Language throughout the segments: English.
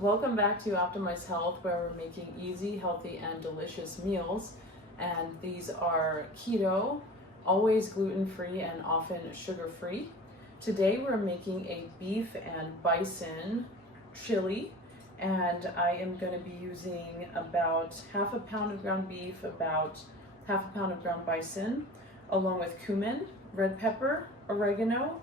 Welcome back to Optimize Health, where we're making easy, healthy, and delicious meals. And these are keto, always gluten-free, and often sugar-free. Today we're making a beef and bison chili, and I am going to be using about half a pound of ground beef, about half a pound of ground bison, along with cumin, red pepper, oregano,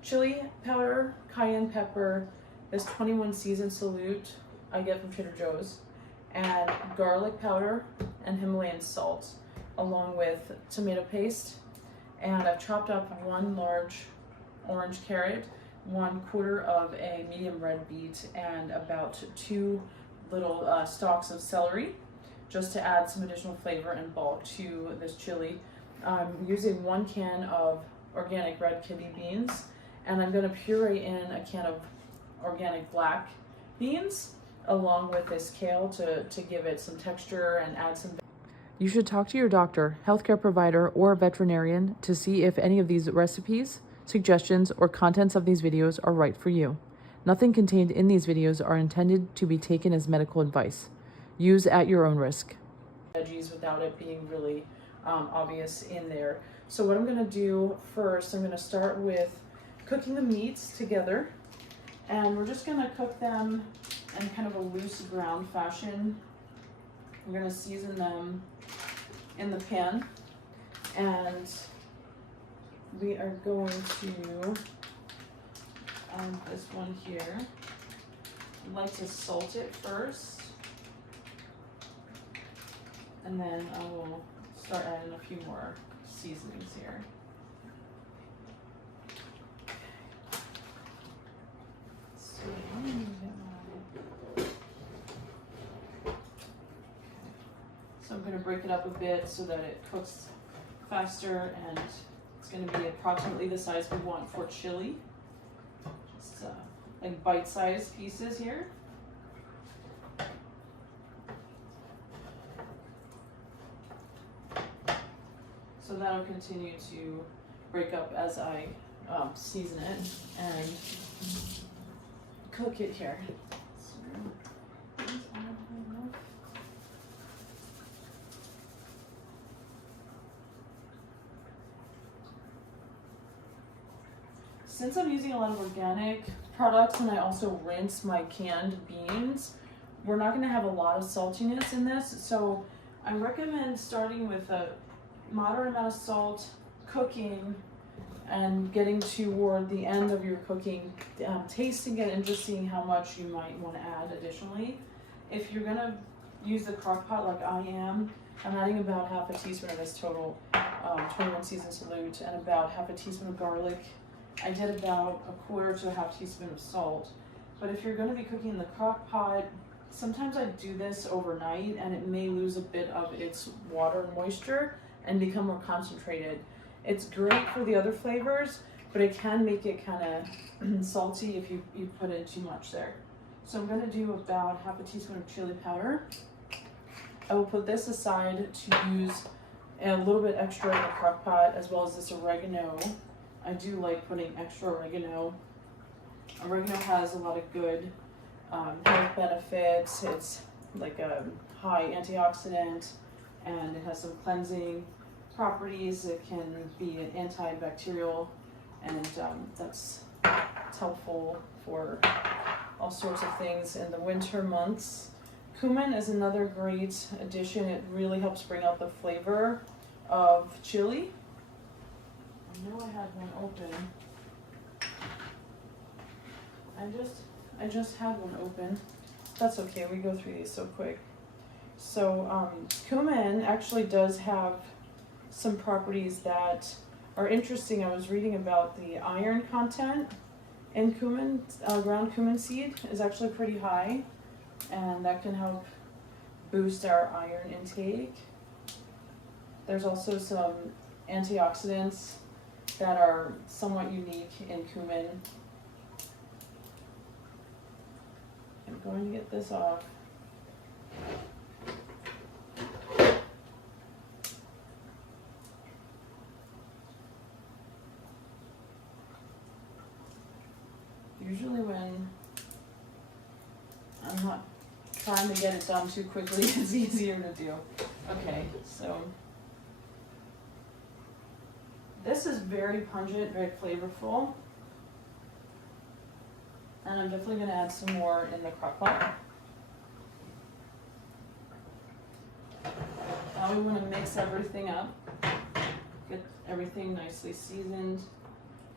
chili powder, cayenne pepper, this 21 season salute I get from Trader Joe's, and garlic powder and Himalayan salt, along with tomato paste. And I've chopped up one large orange carrot, 1/4 of a medium red beet, and about 2 little stalks of celery, just to add some additional flavor and bulk to this chili. I'm using 1 can of organic red kidney beans, and I'm going to puree in a can of organic black beans along with this kale to give it some texture and add some. You should talk to your doctor, healthcare provider, or veterinarian to see if any of these recipes, suggestions, or contents of these videos are right for you. Nothing contained in these videos are intended to be taken as medical advice. Use at your own risk. Veggies without it being really obvious in there. So what I'm going to do first, I'm going to start with cooking the meats together. And we're just going to cook them in kind of a loose ground fashion. We're going to season them in the pan. And we are going to add this one here. I'd like to salt it first. And then I will start adding a few more seasonings here. So I'm going to break it up a bit so that it cooks faster, and it's going to be approximately the size we want for chili. Just like bite-sized pieces here. So that'll continue to break up as I season it and cook it here. Since I'm using a lot of organic products and I also rinse my canned beans, we're not going to have a lot of saltiness in this. So I recommend starting with a moderate amount of salt, cooking, and getting toward the end of your cooking, tasting it and just seeing how much you might want to add additionally. If you're going to use the crock pot like I am, I'm adding about half a teaspoon of this total 21 season salute and about half a teaspoon of garlic. I did about 1/4 to a half teaspoon of salt. But if you're going to be cooking in the crock pot, sometimes I do this overnight and it may lose a bit of its water and moisture and become more concentrated. It's great for the other flavors, but it can make it kind of salty if you put in too much there. So I'm going to do about half a teaspoon of chili powder. I will put this aside to use a little bit extra in the crock pot, as well as this oregano. I do like putting extra oregano. Oregano has a lot of good health benefits. It's like a high antioxidant, and it has some cleansing properties. It can be an antibacterial, and that's helpful for all sorts of things in the winter months. Cumin is another great addition. It really helps bring out the flavor of chili. I know I had one open. I just had one open. That's okay, we go through these so quick. So cumin actually does have some properties that are interesting. I was reading about the iron content in cumin. Ground cumin seed is actually pretty high, and that can help boost our iron intake. There's also some antioxidants that are somewhat unique in cumin. I'm going to get this off. Usually when I'm I'm not trying to get it done too quickly. It's easier to do. Okay, so this is very pungent, very flavorful. And I'm definitely going to add some more in the crock pot. Now we want to mix everything up. Get everything nicely seasoned.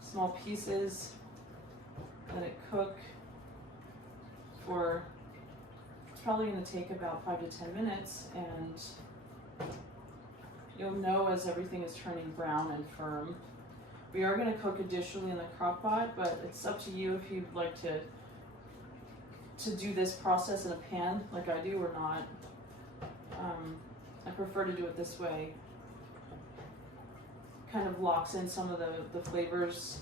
Small pieces. Let it cook for, it's probably going to take about 5 to 10 minutes, and you'll know as everything is turning brown and firm. We are going to cook additionally in the crock pot, but it's up to you if you'd like to do this process in a pan like I do or not. I prefer to do it this way. Kind of locks in some of the flavors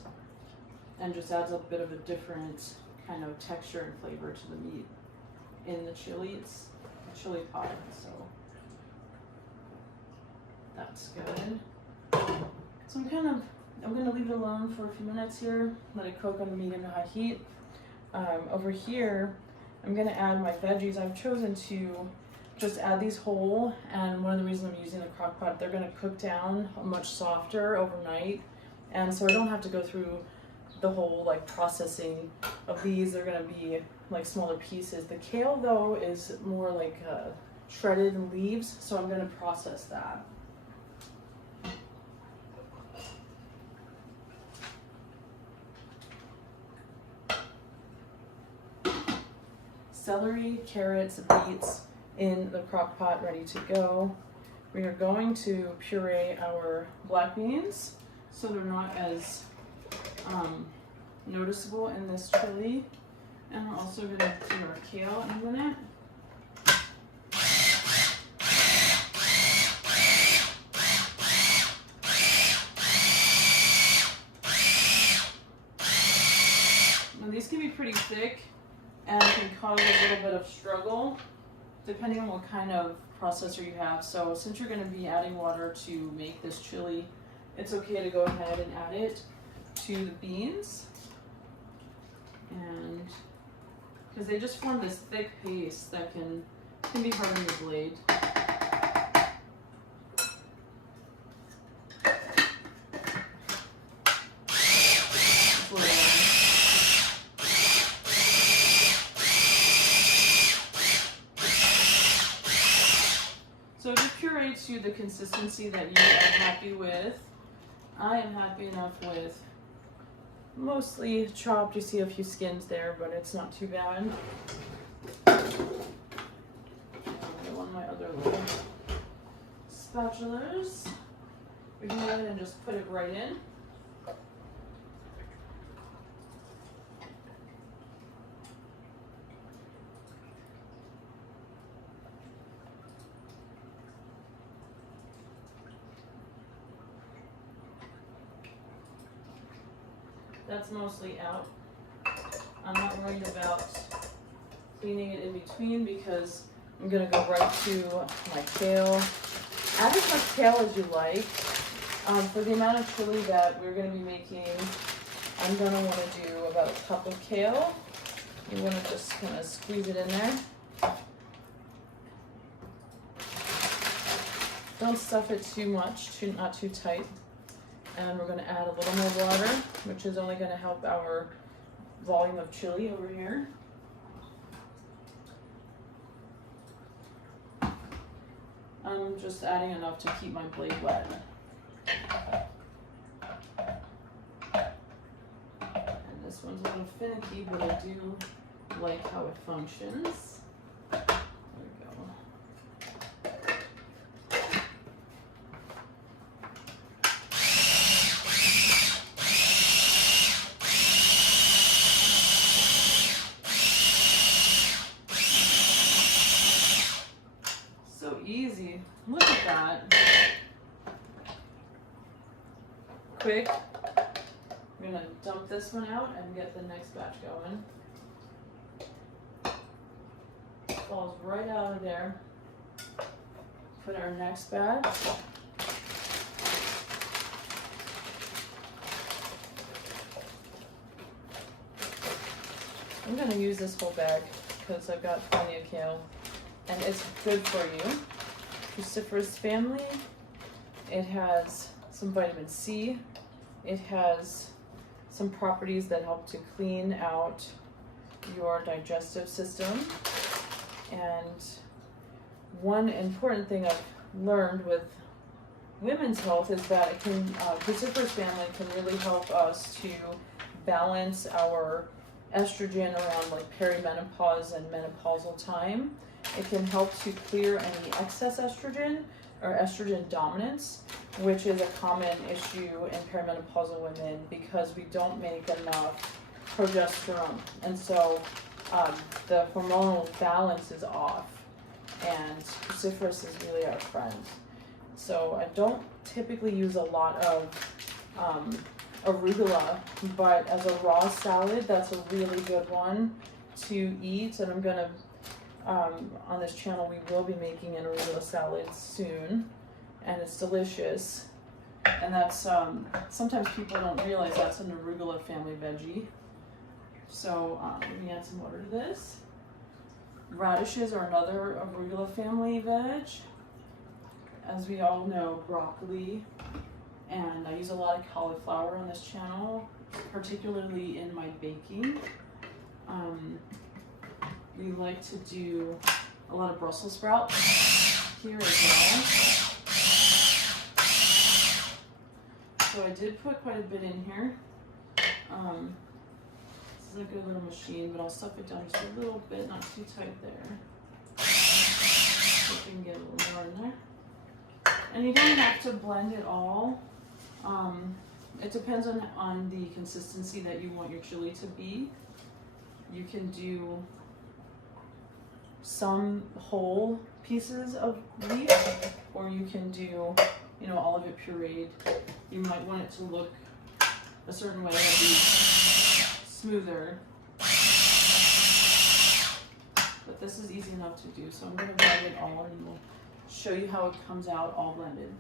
and just adds a bit of a different kind of texture and flavor to the meat in the chili. It's a chili pot, so that's good. So I'm going to leave it alone for a few minutes here, let it cook on medium to high heat. Over here, I'm going to add my veggies. I've chosen to just add these whole, and one of the reasons I'm using the crock pot, they're going to cook down much softer overnight, and so I don't have to go through the whole like processing of these. They're going to be like smaller pieces. The kale though is more like shredded leaves, so I'm going to process that. Celery, carrots, beets in the crock pot ready to go. We are going to puree our black beans so they're not as noticeable in this chili. And we're also going to do our kale in a minute. Now these can be pretty thick and can cause a little bit of struggle depending on what kind of processor you have. So since you're going to be adding water to make this chili, it's okay to go ahead and add it to the beans. And because they just form this thick paste that can be hard on the blade. So just puree to the consistency that you are happy with. I am happy enough with mostly chopped. You see a few skins there, but it's not too bad. I want my other little spatulas. We can go ahead and just put it right in. That's mostly out. I'm not worried about cleaning it in between because I'm gonna go right to my kale. Add as much kale as you like. For the amount of chili that we're gonna be making, I'm gonna wanna do about a cup of kale. You wanna just kind of squeeze it in there. Don't stuff it too much, not too tight. And we're going to add a little more water, which is only going to help our volume of chili over here. I'm just adding enough to keep my blade wet. And this one's a little finicky, but I do like how it functions. There we go. Easy. Look at that. Quick. I'm gonna dump this one out and get the next batch going. Falls right out of there. Put our next batch. I'm gonna use this whole bag because I've got plenty of kale, and it's good for you. Cruciferous family. It has some vitamin C. It has some properties that help to clean out your digestive system. And one important thing I've learned with women's health is that it can, cruciferous family can really help us to balance our estrogen around like perimenopause and menopausal time. It can help to clear any excess estrogen or estrogen dominance, which is a common issue in perimenopausal women because we don't make enough progesterone. And so the hormonal balance is off, and cruciferous is really our friend. So I don't typically use a lot of arugula, but as a raw salad, that's a really good one to eat. And I'm gonna, on this channel, we will be making an arugula salad soon, and it's delicious. And that's, sometimes people don't realize that's an arugula family veggie. So let me add some water to this. Radishes are another arugula family veg. As we all know, broccoli, and I use a lot of cauliflower on this channel, particularly in my baking. We like to do a lot of Brussels sprouts here as well. So I did put quite a bit in here. This is a good little machine, but I'll stuff it down just a little bit, not too tight there. So we can get a little more in there. And you don't have to blend it all. It depends on the consistency that you want your chili to be. You can do some whole pieces of leaf, or you can do, you know, all of it pureed. You might want it to look a certain way, it'll be smoother. But this is easy enough to do, so I'm going to blend it all and we'll show you how it comes out all blended.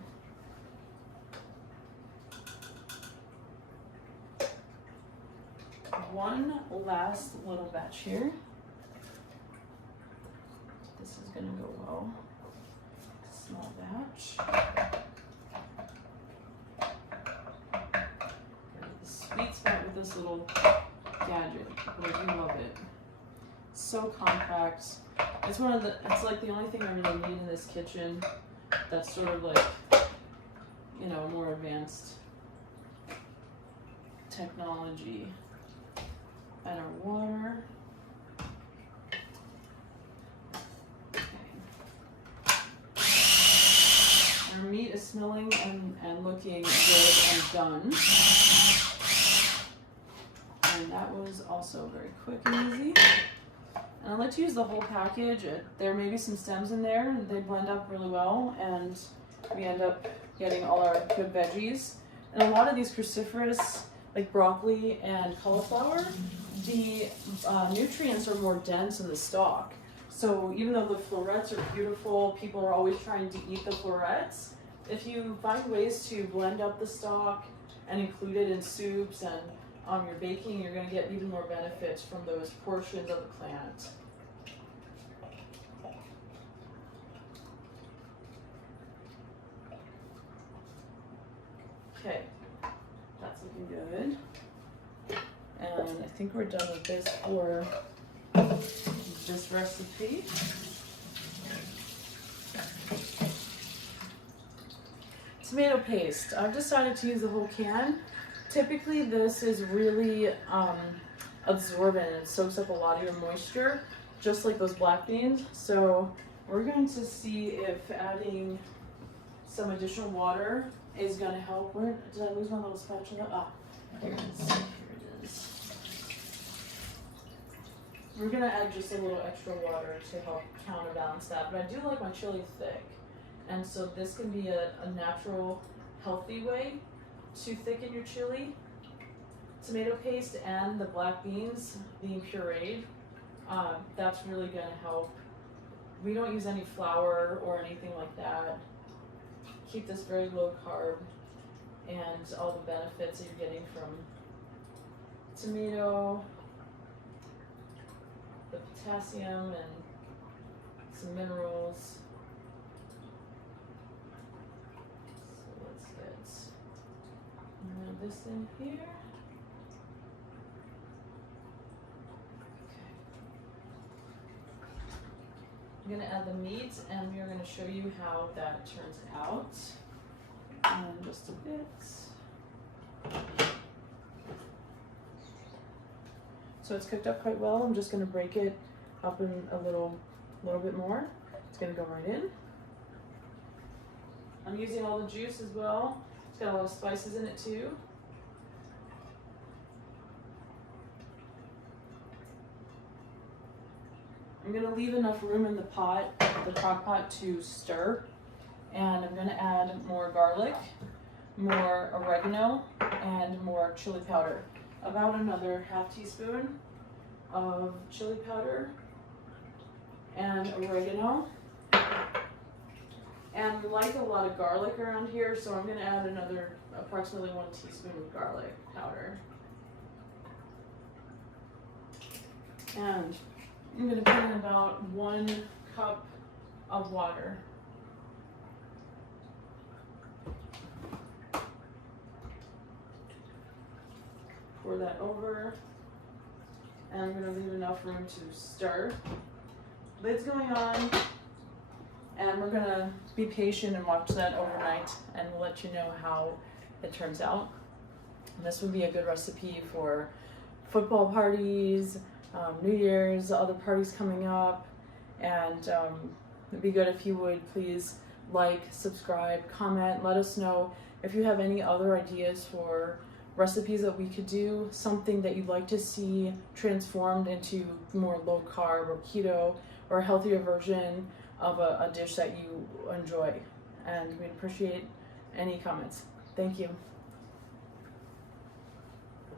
One last little batch here. This is going to go well. Small batch. The sweet spot with this little gadget, but I do love it. So compact. It's like the only thing I really need in this kitchen that's sort of like, you know, more advanced technology. Add our water. Our meat is smelling and looking good and done. And that was also very quick and easy. And I like to use the whole package. There may be some stems in there, and they blend up really well, and we end up getting all our good veggies. And a lot of these cruciferous, like broccoli and cauliflower, the nutrients are more dense in the stalk. So even though the florets are beautiful, people are always trying to eat the florets. If you find ways to blend up the stalk and include it in soups and your baking, you're going to get even more benefits from those portions of the plant. Okay, that's looking good. And I think we're done with this for this recipe. Tomato paste. I've decided to use the whole can. Typically this is really absorbent. It soaks up a lot of your moisture, just like those black beans. So we're going to see if adding some additional water is going to help. Where did I lose my little spatula? Ah, here it is. Here it is. We're going to add just a little extra water to help counterbalance that. But I do like my chili thick. And so this can be a natural, healthy way to thicken your chili. Tomato paste and the black beans being pureed, that's really going to help. We don't use any flour or anything like that. Keep this very low carb, and all the benefits that you're getting from tomato, the the potassium and some minerals. So let's get this in here. I'm going to add the meat, and we are going to show you how that turns out in just a bit. So it's cooked up quite well. I'm just going to break it up in a little bit more. It's going to go right in. I'm using all the juice as well. It's got a lot of spices in it too. I'm going to leave enough room in the pot, the crock pot, to stir. And I'm going to add more garlic, more oregano, and more chili powder. About another ½ teaspoon of chili powder and oregano. And we like a lot of garlic around here, so I'm going to add another approximately 1 teaspoon of garlic powder. And I'm going to put in about 1 cup of water. Pour that over, and I'm going to leave enough room to stir. Lid's going on, and we're going to be patient and watch that overnight, and we'll let you know how it turns out. And this would be a good recipe for football parties, New Year's, other parties coming up, and it'd be good if you would please like, subscribe, comment, let us know if you have any other ideas for recipes that we could do, something that you'd like to see transformed into more low carb or keto or a healthier version of a dish that you enjoy. And we'd appreciate any comments. Thank you.